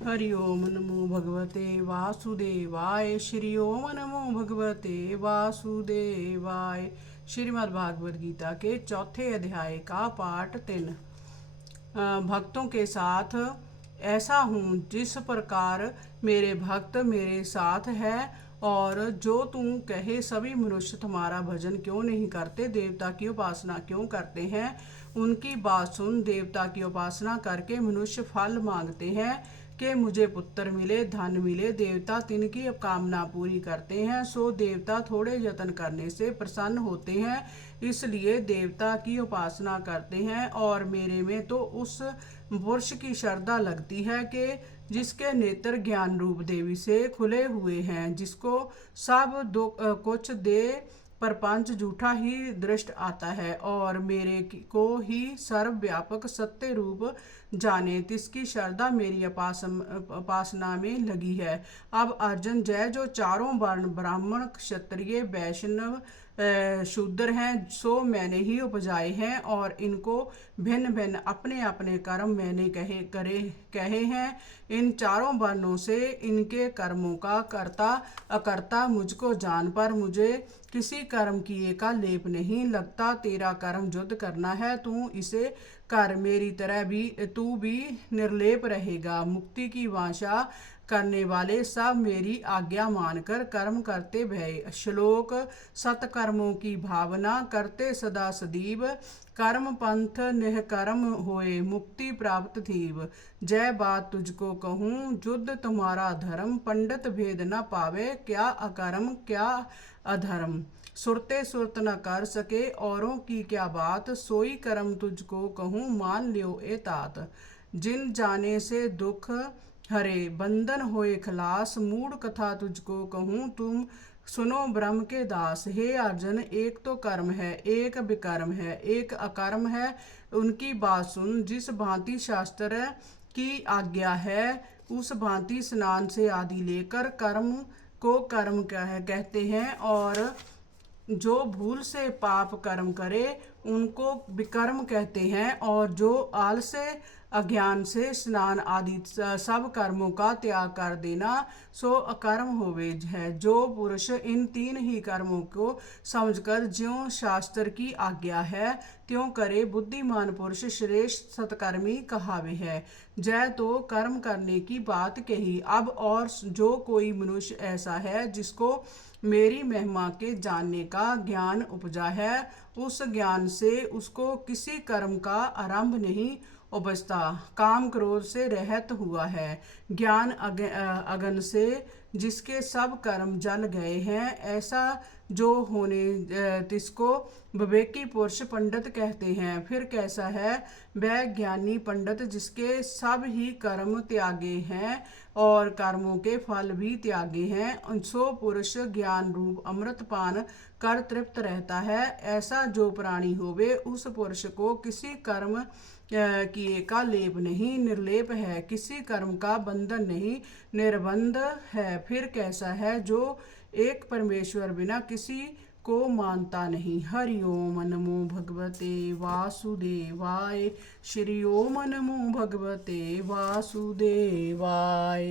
हरि ओम नमो भगवते वासुदेवाय। श्री ओम नमो भगवते वासुदेवाय। श्रीमद् भागवत गीता के चौथे अध्याय का पाठ 3। भक्तों के साथ ऐसा हूँ जिस प्रकार मेरे भक्त मेरे साथ है, और जो तू कहे सभी मनुष्य तुम्हारा भजन क्यों नहीं करते, देवता की उपासना क्यों करते हैं। उनकी बात सुन। देवता की उपासना करके मनुष्य फल मांगते हैं कि मुझे पुत्र मिले, धन मिले। देवता तिनकी कामना पूरी करते हैं, सो देवता थोड़े यत्न करने से प्रसन्न होते हैं, इसलिए देवता की उपासना करते हैं। और मेरे में तो उस पुरुष की श्रद्धा लगती है कि जिसके नेत्र ज्ञान रूप देवी से खुले हुए हैं, जिसको सब कुछ दे प्रपंच झूठा ही दृष्ट आता है, और मेरे को ही सर्वव्यापक सत्य रूप जाने, तिसकी श्रद्धा मेरी उपासना में लगी है। अब अर्जुन, जय जो चारों वर्ण ब्राह्मण क्षत्रिय वैष्णव शूद्र हैं, सो मैंने ही उपजाए हैं, और इनको भिन्न भिन्न अपने अपने कर्म मैंने कहे हैं। इन चारों वर्णों से इनके कर्मों का कर्ता अकर्ता मुझको जान, पर मुझे किसी कर्म किए का लेप नहीं लगता। तेरा कर्म युद्ध करना है, तू इसे कर, मेरी तरह भी तू भी निर्लेप रहेगा। मुक्ति की वांछा करने वाले सब मेरी आज्ञा मानकर कर्म करते भय। श्लोक। सत्कर्मों की भावना करते सदा सदीव, कर्म पंथ निष्कर्म होए मुक्ति प्राप्त थीव। जय बात तुझको कहूँ युद्ध तुम्हारा धर्म, पंडित भेद न पावे क्या अकर्म क्या अधर्म। सुरते सुरत न कर सके औरों की क्या बात, सोई कर्म तुझको कहूँ मान लियो ए तात। जिन जाने से दुख हरे बंधन होए खलास, मूढ़ कथा तुझको कहूँ तुम सुनो ब्रह्म के दास। हे अर्जुन, एक तो कर्म है, एक विकर्म है, एक अकर्म है, उनकी बात सुन। जिस भांति शास्त्र की आज्ञा है, उस भांति स्नान से आदि लेकर कर्म को कर्म कहते हैं, और जो भूल से पाप कर्म करे उनको विकर्म कहते हैं, और जो आलस्य अज्ञान से स्नान आदि सब कर्मों का त्याग कर देना, सो अकर्म होवे है। जो पुरुष इन तीन ही कर्मों को समझकर ज्यों शास्त्र की आज्ञा है त्यों करे, बुद्धिमान पुरुष श्रेष्ठ सत्कर्मी कहावे है। जय तो कर्म करने की बात कही। अब और जो कोई मनुष्य ऐसा है जिसको मेरी महिमा के जानने का ज्ञान उपजा है, उस ज्ञान से उसको किसी कर्म का आरंभ नहीं उपजता। काम क्रोध से रहित हुआ है, ज्ञान अगन से जिसके सब कर्म जल गए हैं, ऐसा जो होने तिसको विवेकी पुरुष पंडित कहते हैं। फिर कैसा है वह ज्ञानी पंडित जिसके सब ही कर्म त्यागे हैं और कर्मों के फल भी त्यागे हैं, सो पुरुष ज्ञान रूप अमृत पान कर तृप्त रहता है। ऐसा जो प्राणी होवे उस पुरुष को किसी कर्म किए का लेप नहीं, निर्लेप है, किसी कर्म का बंधन नहीं, निर्बंध है। फिर कैसा है जो एक परमेश्वर बिना किसी को मानता नहीं। हरि ओम नमो भगवते वासुदेवाय। श्री ओम नमो भगवते वासुदेवाय।